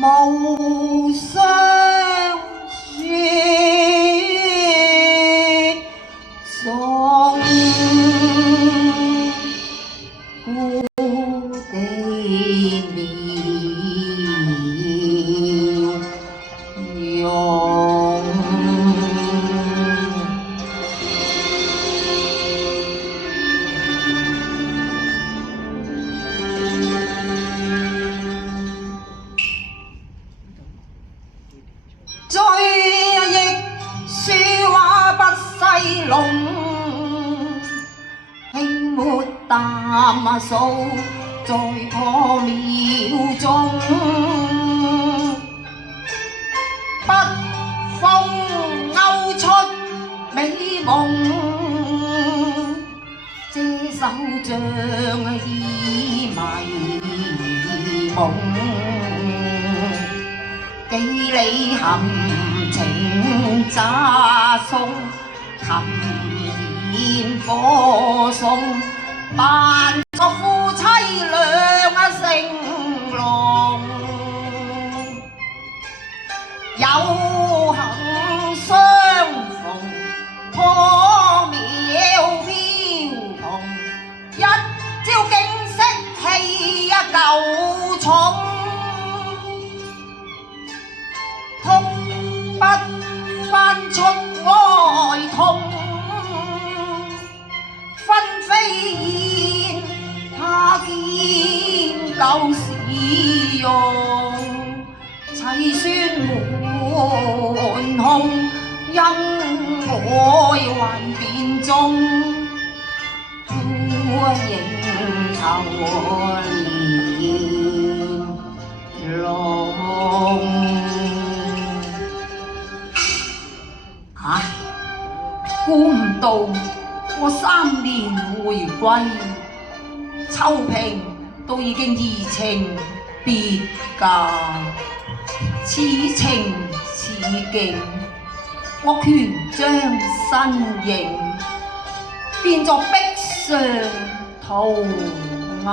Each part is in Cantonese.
無相說中故地療用。追憶書畫不西弄，輕抹淡數在破廟中。筆鋒勾出美夢，這手像已迷夢。幾里含情詐送，琴弦歌頌，扮作夫妻兩成龍。有幸相逢，破廟飄紅，一朝景色氣舊重。不翻出哀痛，分飛燕，他見舊時容，凄酸滿胸，因愛還變中，孤影頭連龍。估唔到我3年回歸，秋萍都已經移情別嫁。此情此景，我權將身形變作壁上塗鴉。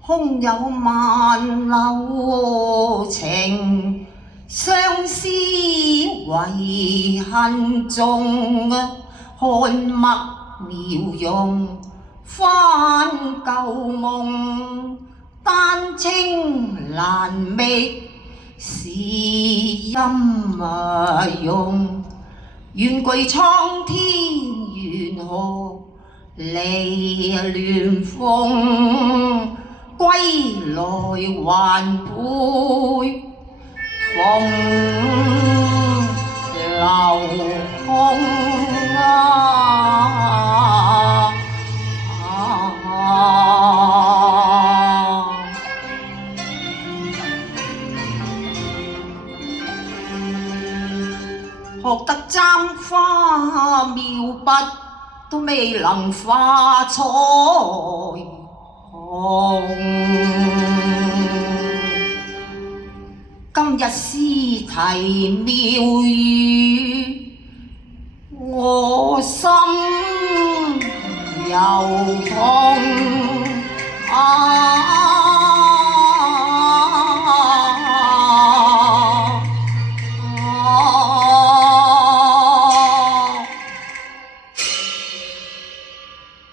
空有萬縷情，相思遺恨中。看墨描容，翻舊夢，丹青難覓是音容。願據蒼天緣何離亂風，歸來還配風流空學得簪花妙筆，都未能化彩虹。今日詩題妙語，我心又痛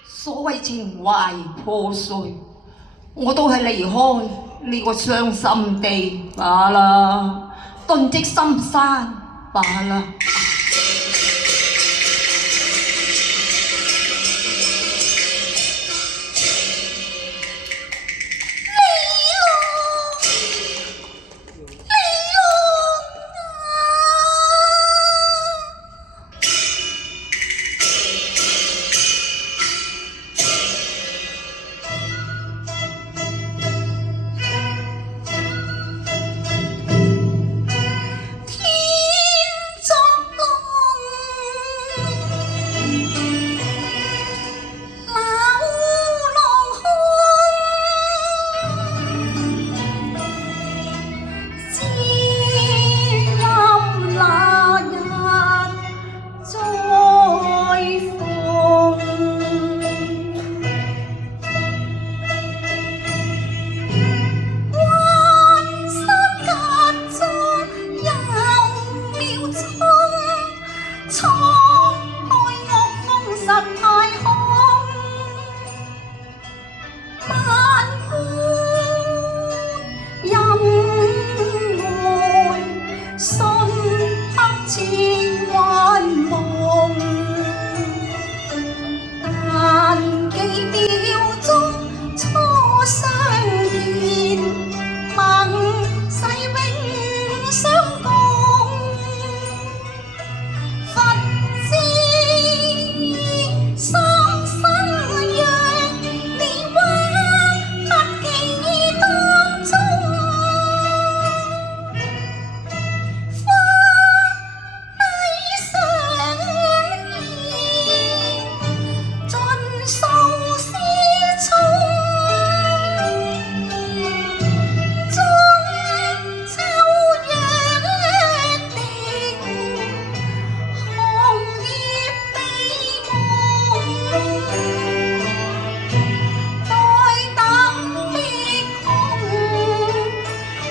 所謂情懷破碎，我都係離開呢個傷心地罷啦，遁跡深山罷啦。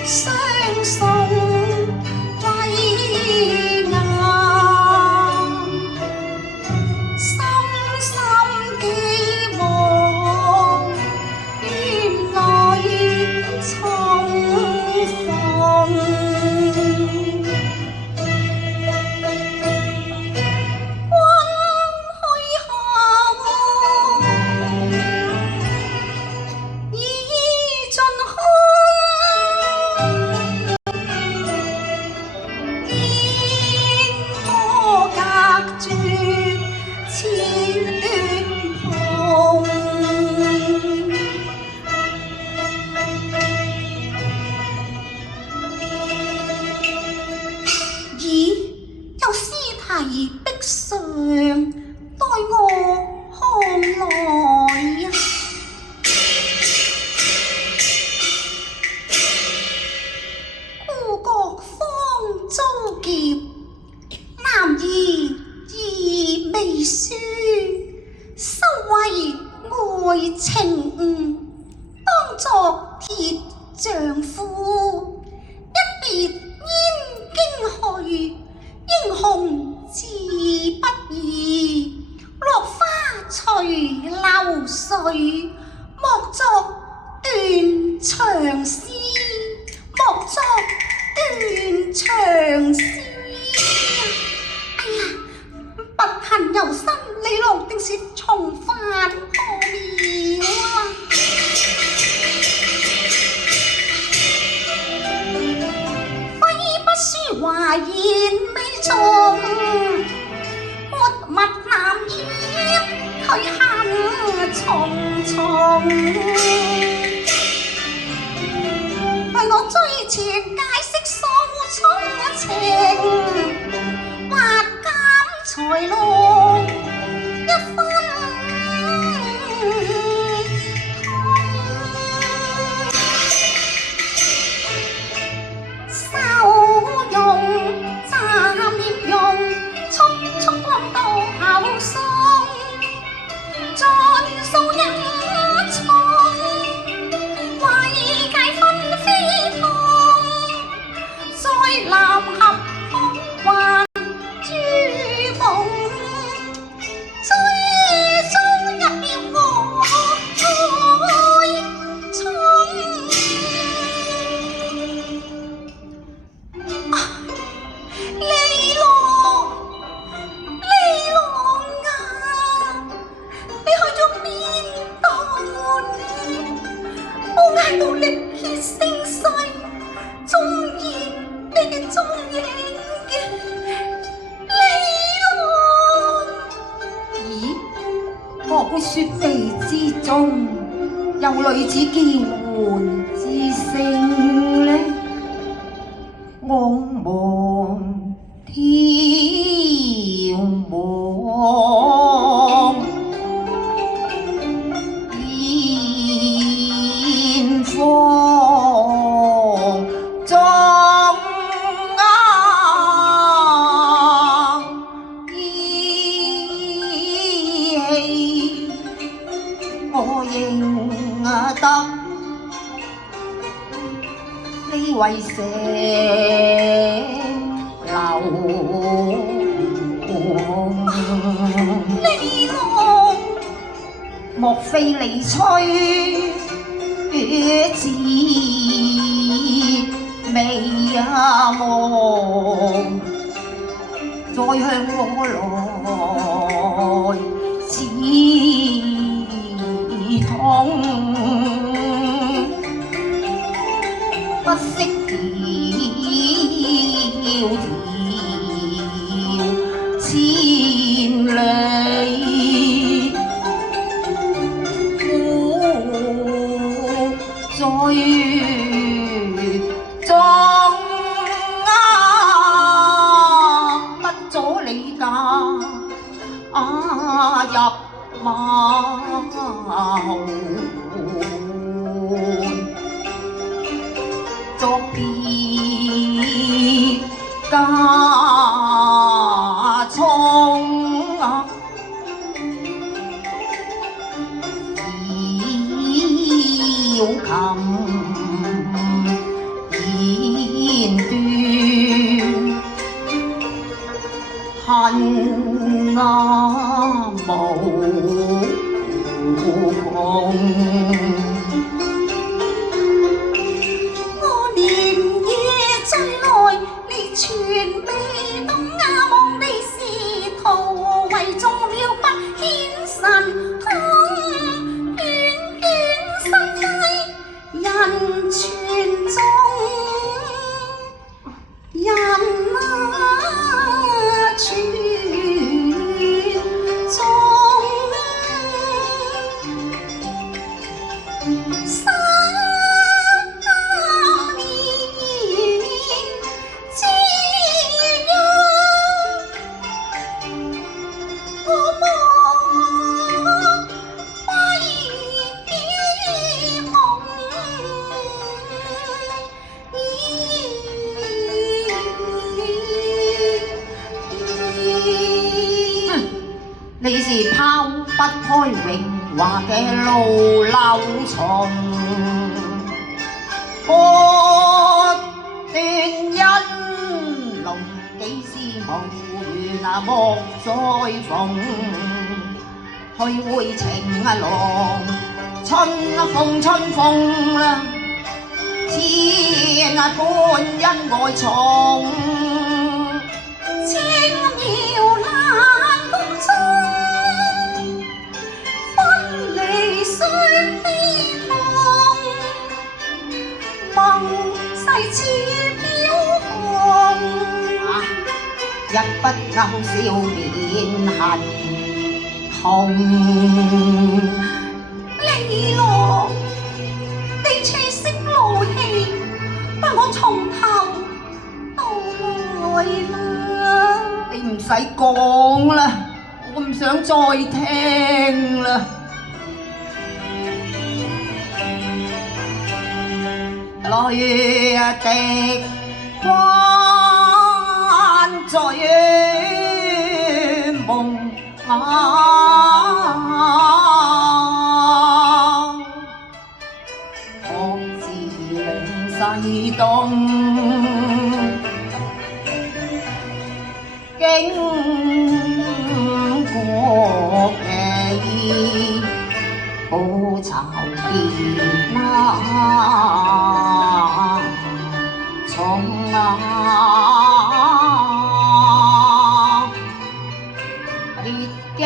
相送歸雁，深深寄望園裏重逢。壁上待我看來呀，故國方遭劫，男兒意未書，收為愛情當作鐵丈夫，一別燕京去，英雄志不移，落花隨流水，莫作斷腸詩，莫作斷腸詩。哎呀，不幸有心，李郎定是重返破廟啊！揮不書華言未盡，沒物南欠佢恨重重。為我追前解釋訴衷情，或減財路一分收用暫業用，速速光到後送，盡數一重，為解紛飛痛，在南合空幻珠夢，最終一秒我愛衝。李郎啊，你去咗邊度呢？我嗌到力竭聲嘶，終現你嘅蹤影嘅李郎。咦，莫非雪地之中有女子叫喚之聲呢？我望天望煙火中依稀，我認得呢位石榴李郎，莫非你吹字未啊望，再向我來刺痛，不識迢迢千里。最終不阻你家入馬門，作別家衷琴。開榮華嘅路漏蟲，割斷因龍幾時無緣莫再逢，去會情郎春風啦，千般恩愛重。青苗難共春，分離雙悲痛，夢逝似飄紅，一不勾笑面痕痛。離郎，你且息怒氣，待我從頭到來啦。你唔使講啦，我唔想再聽啦。來的關在夢各自兩世東，經過嘅報仇結重烈驚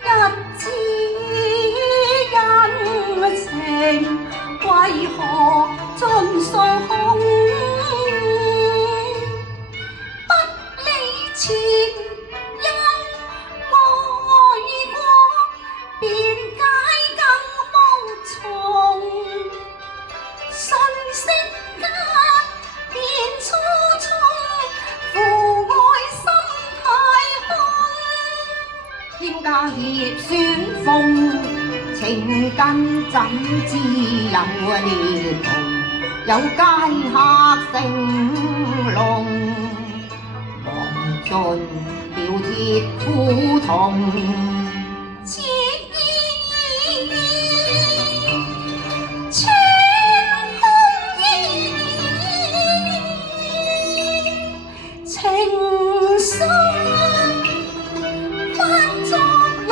一知恩情，為何盡數空？不理前因愛過，辯解更無從。瞬息間變匆匆，父愛心太空。添加葉選鳳，情根怎知有裂縫？有街客成龍，忘盡了鐵苦痛。切意青空意，情深翻作龍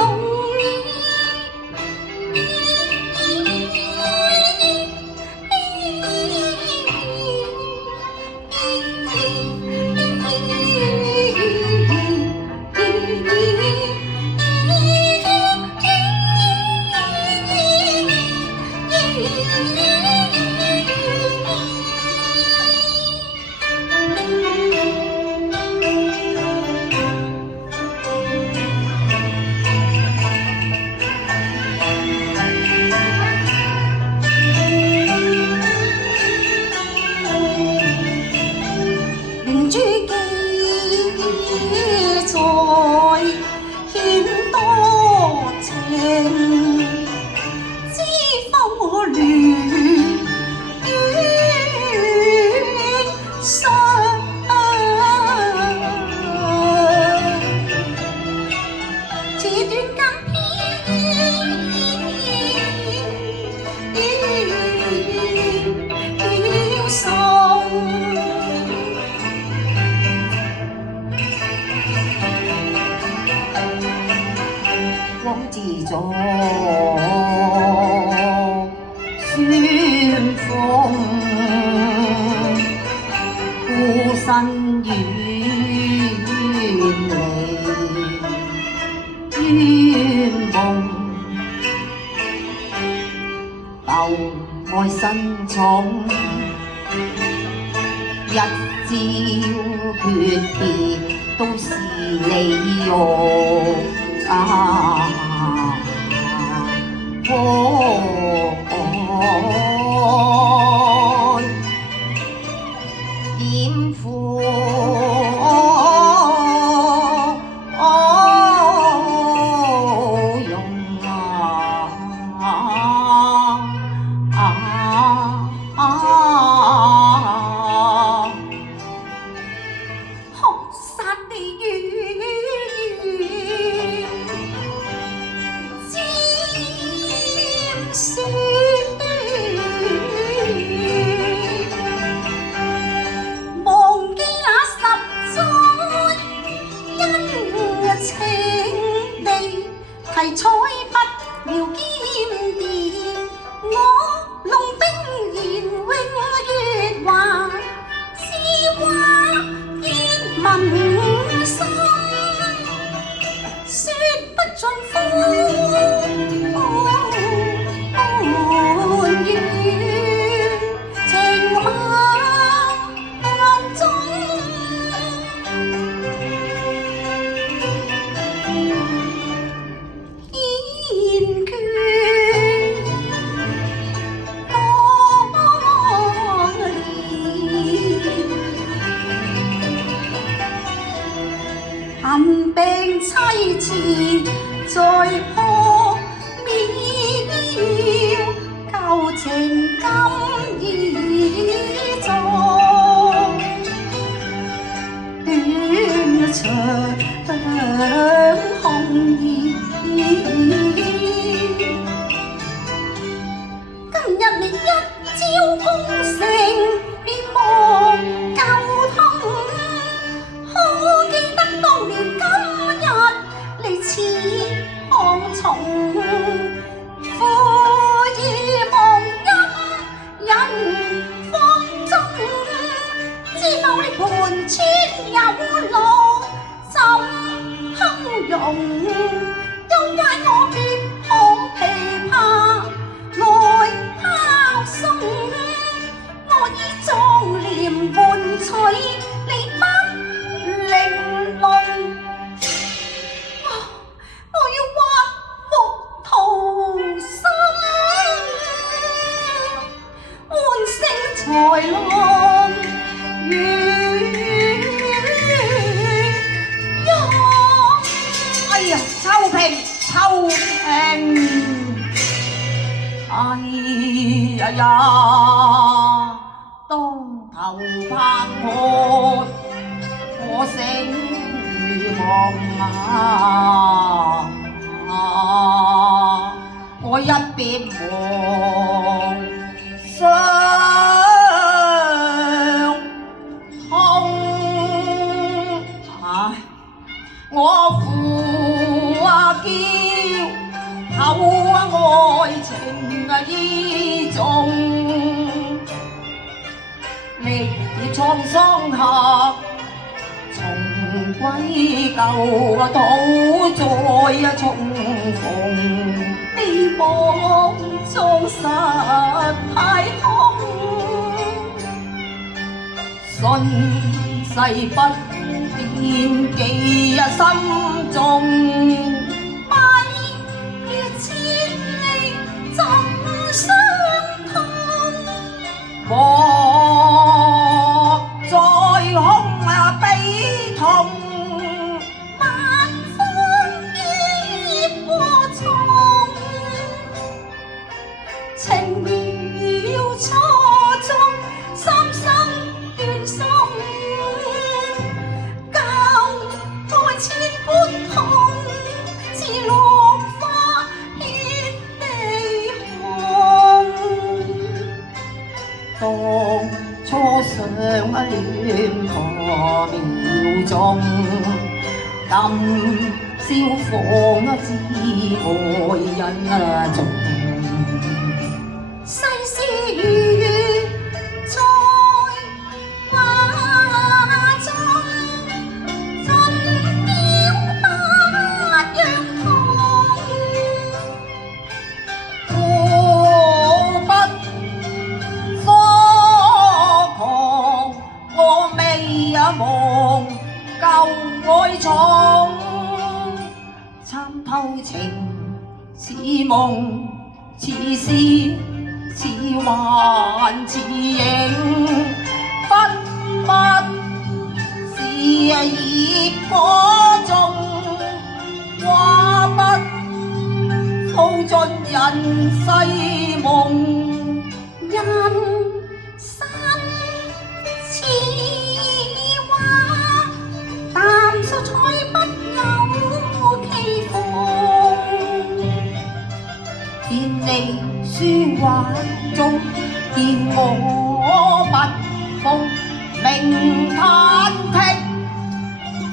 明珠記載顯多情，知否戀上似斷根飄送。光自作旋風，孤身遠離冤夢，鬥愛身重，一朝訣別都是利用。點負念換取你不玲瓏。我要挖木逃生，喚聲才浪雨湧。哎呀，秋萍，秋萍，哎呀呀，當頭棒喝，我醒如夢啊！我一邊望傷痛，我呼叫口愛情依種，歷創傷客。重歸舊土再重逢，希望裝實太空，信誓不變記心中，萬月千里怎相通？莫再空悲痛。晚風劫過重，情妙錯綜，三生斷送，教愛千般痛，似落花顯悲紅。當初想戀個秒鐘，今宵放知愛人重。世事如雨在畫中，盡了不樣痛。苦不所狂，我未忘舊愛重。參透情似夢，似詩似幻似影，分不是葉果中，畫不道盡人世夢。人生似畫，淡素彩不有期逢。見你書畫中，見我不逢，明嘆息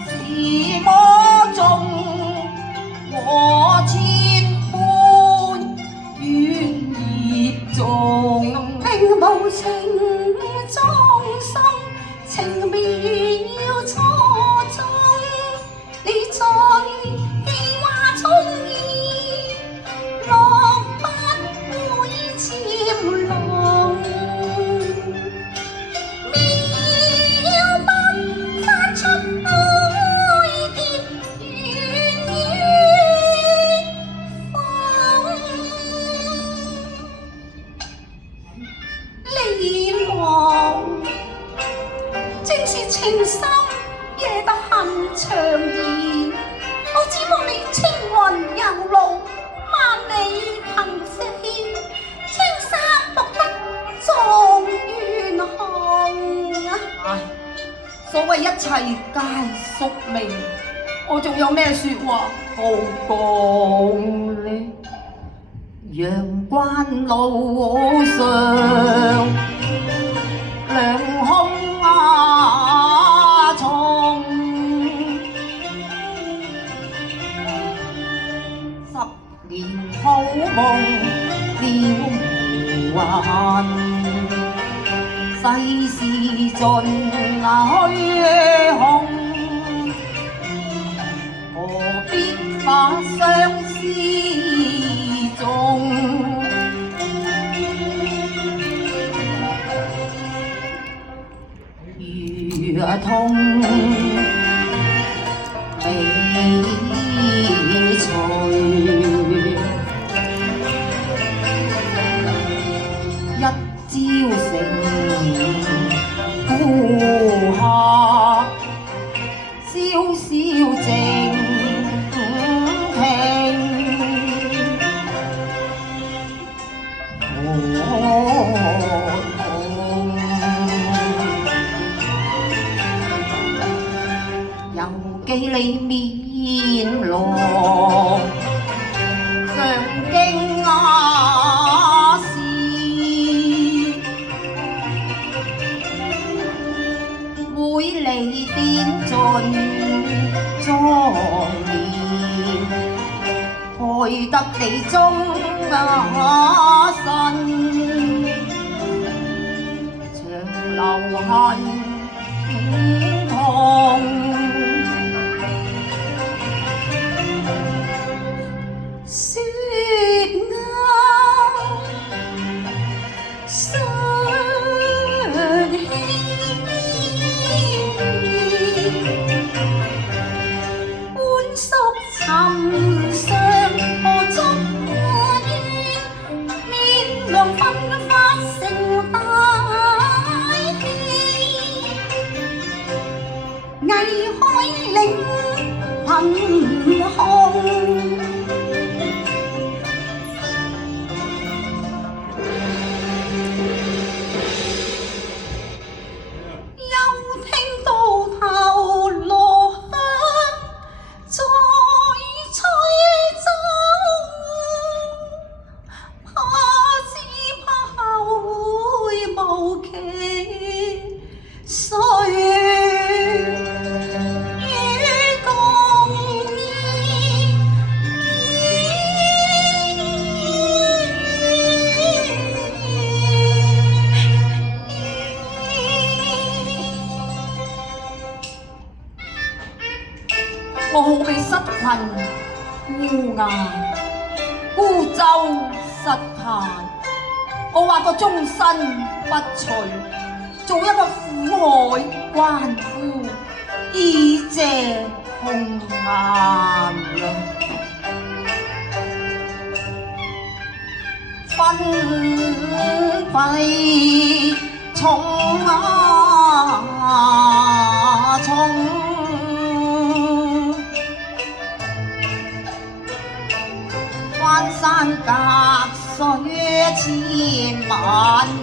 是魔中，我千般怨孽中。並無情裝送，情妙錯綜。你在記畫中意，落不會潛龍。妙不發出愛蝶遠於風。離郎正是情深夜得很長意，我只望你青雲有路，萬里行飛，青衫獨得狀元紅。唉，所謂一切皆宿命，我仲有咩說話好講呢？陽關路上涼空重，10年好夢了無痕，世事盡虛空，何必把相思種？痛悲催。一朝成孤客，萧萧靜聽。又記你面羅強勁亞視，會離奠盡莊嚴，害得你終身長留恨痛。雪雁雙棲，本屬尋常何足怨？面容奮發成大器，藝海嶺群雄。我好比失群孤雁，孤舟失態。我話過終身不隨，做一個苦海關夫，以謝紅顏。分費重重。翻山隔水千萬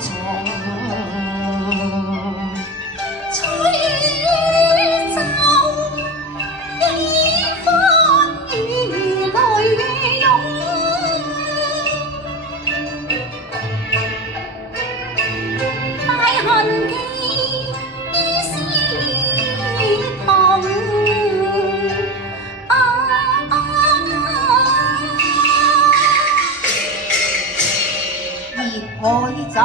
重，吹奏幾番如雷湧，大痕記於絲桐。海債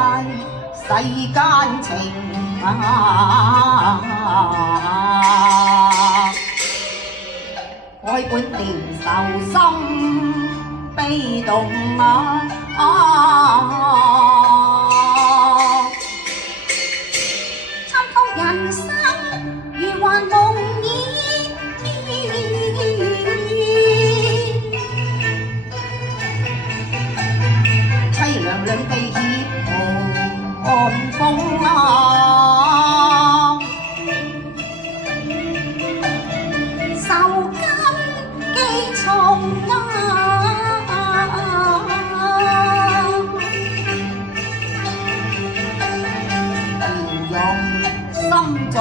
世間情愛本年愁心悲動參透人生如幻夢倚天，凄涼兩地寒風愁根幾重形容心中